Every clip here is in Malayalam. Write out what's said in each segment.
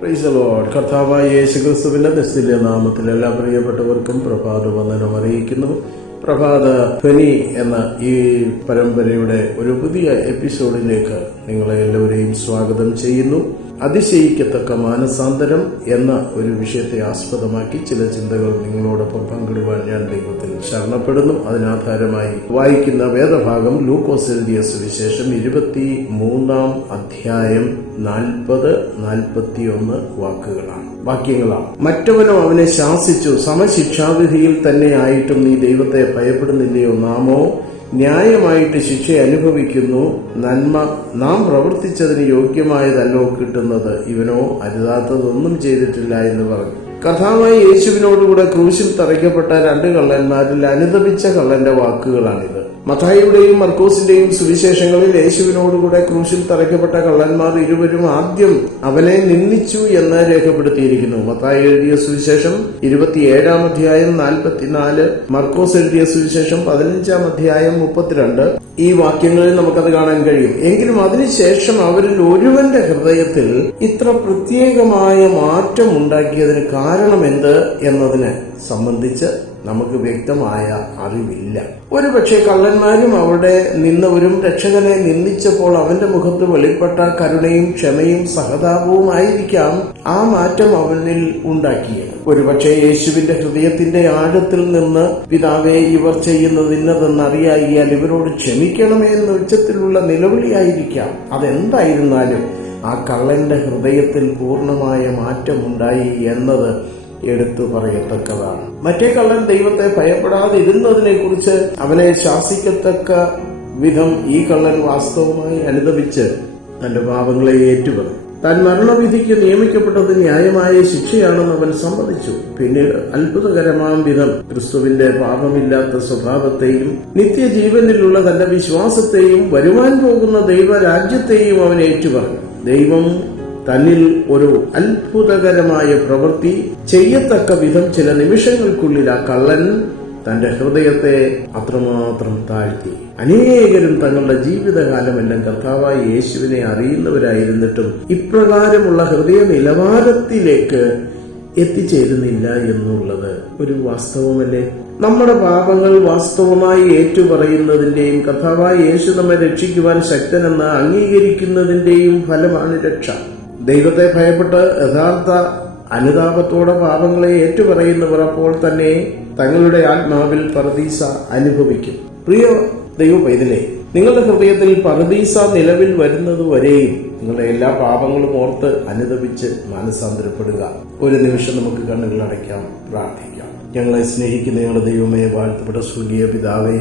പ്രൈസ് ലോഡ് കർത്താവായ നാമത്തിൽ എല്ലാ പ്രിയപ്പെട്ടവർക്കും പ്രഭാത വന്ദനം അറിയിക്കുന്നു. പ്രഭാത ധ്വനി എന്ന ഈ പരമ്പരയുടെ ഒരു പുതിയ എപ്പിസോഡിലേക്ക് നിങ്ങളെ എല്ലാവരെയും സ്വാഗതം ചെയ്യുന്നു. അതിശയിക്കത്തക്ക മാനസാന്തരം എന്ന ഒരു വിഷയത്തെ ആസ്പദമാക്കി ചില ചിന്തകൾ നിങ്ങളോടൊപ്പം പങ്കിടുവാൻ ഞാൻ ദൈവത്തിൽ ശരണപ്പെടുന്നു. അതിനാധാരമായി വായിക്കുന്ന വേദഭാഗം ലൂക്കോസ് എഴുതിയ സുവിശേഷം ഇരുപത്തി മൂന്നാം അധ്യായം നാൽപ്പത് നാൽപ്പത്തിയൊന്ന് വാക്കുകളാണ്. വാക്യങ്ങളാണ് മറ്റവനോ അവനെ ശാസിച്ചു സമശിക്ഷാവിധിയിൽ തന്നെ ആയിട്ടും നീ ദൈവത്തെ ഭയപ്പെടുന്നില്ലയോ? നാമോ ന്യായമായിട്ട് ശിക്ഷ അനുഭവിക്കുന്നു. നന്മ നാം പ്രവർത്തിച്ചതിന് യോഗ്യമായതല്ലോ കിട്ടുന്നത്. ഇവനോ അരുതാത്തതൊന്നും ചെയ്തിട്ടില്ല എന്ന് പറഞ്ഞു. കഥാവായി യേശുവിനോടുകൂടെ ക്രൂശിൽ തറയ്ക്കപ്പെട്ട രണ്ട് കള്ളന്മാരിൽ അനുദപിച്ച കള്ളന്റെ വാക്കുകളാണിത്. മഥായിയുടെയും മർക്കോസിന്റെയും സുവിശേഷങ്ങളിൽ യേശുവിനോടുകൂടെ ക്രൂശിൽ തറയ്ക്കപ്പെട്ട കള്ളന്മാർ ഇരുവരും ആദ്യം അവനെ നിന്ദിച്ചു എന്ന് രേഖപ്പെടുത്തിയിരിക്കുന്നു. മത്തായി എഴുതിയ സുവിശേഷം ഇരുപത്തിയേഴാം അധ്യായം നാൽപ്പത്തിനാല് മർക്കോസ് എഴുതിയ സുവിശേഷം പതിനഞ്ചാം അധ്യായം മുപ്പത്തിരണ്ട്. ഈ വാക്യങ്ങളിൽ നമുക്കത് കാണാൻ കഴിയും. എങ്കിലും അതിനുശേഷം അവരിൽ ഒരുവന്റെ ഹൃദയത്തിൽ ഇത്ര പ്രത്യേകമായ മാറ്റം ഉണ്ടാക്കിയതിന് കാരണമെന്ത് എന്നതിനെ സംബന്ധിച്ച് നമുക്ക് വ്യക്തമായ അറിവില്ല. ഒരു പക്ഷേ കള്ളന്മാരും അവിടെ നിന്നവരും രക്ഷകനെ നിന്ദിച്ചപ്പോൾ അവന്റെ മുഖത്ത് വെളിപ്പെട്ട കരുണയും ക്ഷമയും സഹതാപവും ആയിരിക്കാം ആ മാറ്റം അവനിൽ ഉണ്ടാക്കിയത്. ഒരുപക്ഷെ യേശുവിന്റെ ഹൃദയത്തിന്റെ ആഴത്തിൽ നിന്ന് പിതാവെ ഇവർ ചെയ്യുന്നത് ഇന്നതെന്നറിയായിയാൽ ഇവരോട് ക്ഷമിക്കണമേ എന്ന ഉച്ചത്തിലുള്ള നിലവിളിയായിരിക്കാം. അതെന്തായിരുന്നാലും ആ കള്ളന്റെ ഹൃദയത്തിൽ പൂർണമായ മാറ്റമുണ്ടായി എന്നത് എടുത്തു പറയത്തക്കതാണ്. മറ്റേ കള്ളൻ ദൈവത്തെ ഭയപ്പെടാതെ ഇരുന്നതിനെ കുറിച്ച് അവനെ ശാസിക്കത്തക്ക വിധം ഈ കള്ളൻ വാസ്തവമായി അനുദപിച്ച് തന്റെ പാപങ്ങളെ ഏറ്റുപറഞ്ഞു. താൻ മരണവിധിക്ക് നിയമിക്കപ്പെട്ടത് ന്യായമായ ശിക്ഷയാണെന്ന് അവൻ സമ്മതിച്ചു. പിന്നീട് അത്ഭുതകരമാം വിധം ക്രിസ്തുവിന്റെ പാപമില്ലാത്ത സ്വഭാവത്തെയും നിത്യജീവനിലുള്ള തന്റെ വിശ്വാസത്തെയും വരുവാൻ പോകുന്ന ദൈവരാജ്യത്തെയും അവൻ ഏറ്റുപറഞ്ഞു. ദൈവം തന്നിൽ ഒരു അത്ഭുതകരമായ പ്രവൃത്തി ചെയ്യത്തക്ക വിധം ചില നിമിഷങ്ങൾക്കുള്ളിൽ ആ കള്ളൻ തന്റെ ഹൃദയത്തെ അത്രമാത്രം താഴ്ത്തി. അനേകരും തങ്ങളുടെ ജീവിതകാലം എല്ലാം കർത്താവായി യേശുവിനെ അറിയുന്നവരായിരുന്നിട്ടും ഇപ്രകാരമുള്ള ഹൃദയ നിലവാരത്തിലേക്ക് എത്തിച്ചേരുന്നില്ല എന്നുള്ളത് ഒരു വാസ്തവമല്ലേ? നമ്മുടെ പാപങ്ങൾ വാസ്തവമായി ഏറ്റുപറയുന്നതിന്റെയും കഥാവായി യേശു നമ്മെ രക്ഷിക്കുവാൻ ശക്തനെന്ന് അംഗീകരിക്കുന്നതിന്റെയും ഫലമാണ് രക്ഷ. ദൈവത്തെ ഭയപ്പെട്ട് യഥാർത്ഥ അനുതാപത്തോടെ പാപങ്ങളെ ഏറ്റുപറയുന്നവർ അപ്പോൾ തന്നെ തങ്ങളുടെ ആത്മാവിൽ പറദീസ അനുഭവിക്കും. പ്രിയ ദൈവ പൈതലെ നിങ്ങളുടെ ഹൃദയത്തിൽ പറദീസ നിലവിൽ വരുന്നത് വരെയും നിങ്ങളുടെ എല്ലാ പാപങ്ങളും ഓർത്ത് അനുദപിച്ച് മാനസാന്തരപ്പെടുക ഒരു നിമിഷം നമുക്ക് കണ്ണുകൾ അടയ്ക്കാം പ്രാർത്ഥിക്കാം. ഞങ്ങളെ സ്നേഹിക്കുന്ന ഞങ്ങളുടെ ദൈവമേ വാഴ്ത്തപ്പെട്ട സ്വർഗീയ പിതാവേ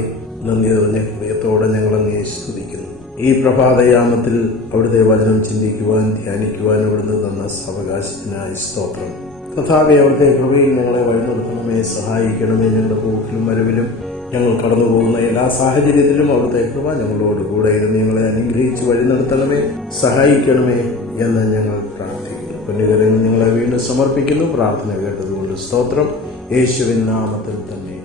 നന്ദി നിറഞ്ഞ ഹൃദയത്തോടെ ഞങ്ങൾ അങ്ങേ സ്തുതിക്കുന്നു. ഈ പ്രഭാതയാമത്തിൽ അവിടുത്തെ വചനം ചിന്തിക്കുവാൻ ധ്യാനിക്കുവാൻ അവിടുന്ന് തന്ന സാവകാശത്തിനായി സ്തോത്രം. തഥാപി അവിടുത്തെ കൃപയിൽ ഞങ്ങളെ വഴിനിർത്തണമേ സഹായിക്കണമേ ഞങ്ങളുടെ പോക്കിലും വരവിലും. ഞങ്ങൾ കടന്നു പോകുന്ന എല്ലാ സാഹചര്യത്തിലും അവിടുത്തെ കൃപ ഞങ്ങളോട് കൂടെ ഇരുന്ന് ഞങ്ങളെ അനുഗ്രഹിച്ച് വഴി നടത്തണമേ സഹായിക്കണമേ എന്ന് ഞങ്ങൾ പ്രാർത്ഥിക്കുന്നു. പൊന്നുകരങ്ങൾ ഞങ്ങളെ വീണ്ടും സമർപ്പിക്കുന്നു. പ്രാർത്ഥന കേട്ടതുകൊണ്ട് സ്തോത്രം. യേശുവിൻ നാമത്തിൽ തന്നെ.